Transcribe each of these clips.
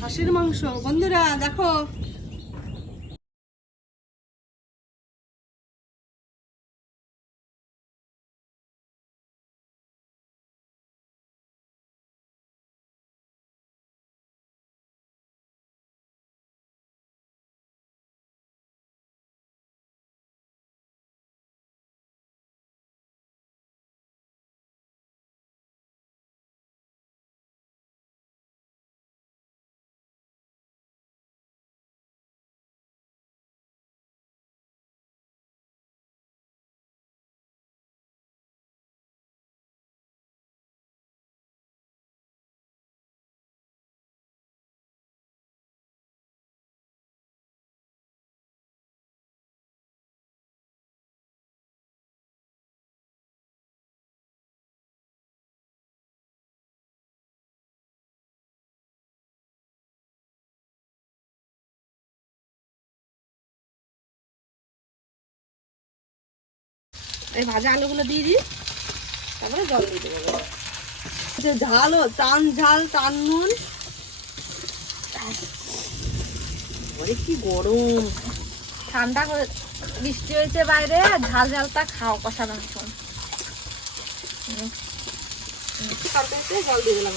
হাঁসের মাংস বন্ধুরা দেখো। এই ভাজা আলুগুলো দিয়ে দিই, তারপরে জল দিতে হবে। ঝালও টান ঝাল টান নুন। ওরে কি গরম, ঠান্ডা করে বৃষ্টি হয়েছে বাইরে, ঝাল ঝালটা খাও কষা মাংস। জল দিয়ে দিলাম।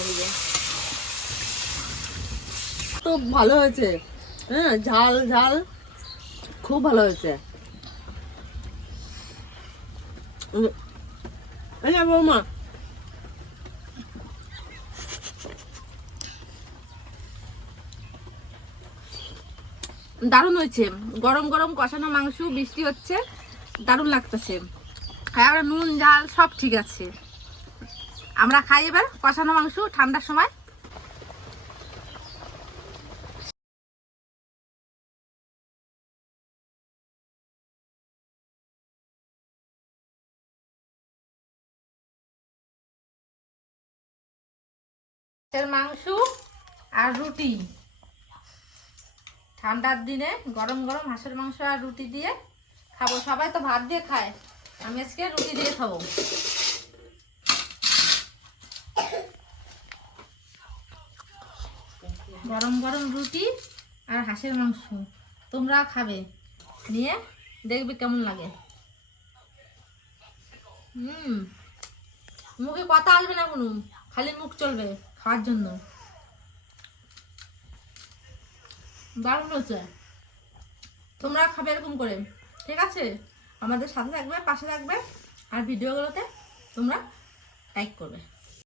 তো ভালো হয়েছে, হ্যাঁ ঝাল ঝাল খুব ভালো হয়েছে। বৌমা দারুণ হয়েছে, গরম গরম কষানো মাংস, বৃষ্টি হচ্ছে, দারুণ লাগতেছে। আর নুন ঝাল সব ঠিক আছে। আমরা খাই এবার কষানো মাংস ঠান্ডার সময়। মাংস আর রুটি, ঠান্ডার দিনে গরম গরম হাঁসের মাংস আর রুটি দিয়ে খাবো। সবাই তো ভাত দিয়ে খায়, আমি আজকে রুটি দিয়ে খাবো। গরম গরম রুটি আর হাঁসের মাংস তোমরা খাবে, নিয়ে দেখবে কেমন লাগে। মুখে কথা আসবে না কোনো, খালি মুখ চলবে খাওয়ার জন্য। দারুণ হচ্ছে, তোমরা খাবে এরকম করে, ঠিক আছে? আমাদের সাথে থাকবে, পাশে থাকবে, আর ভিডিওগুলোতে তোমরা লাইক করবে।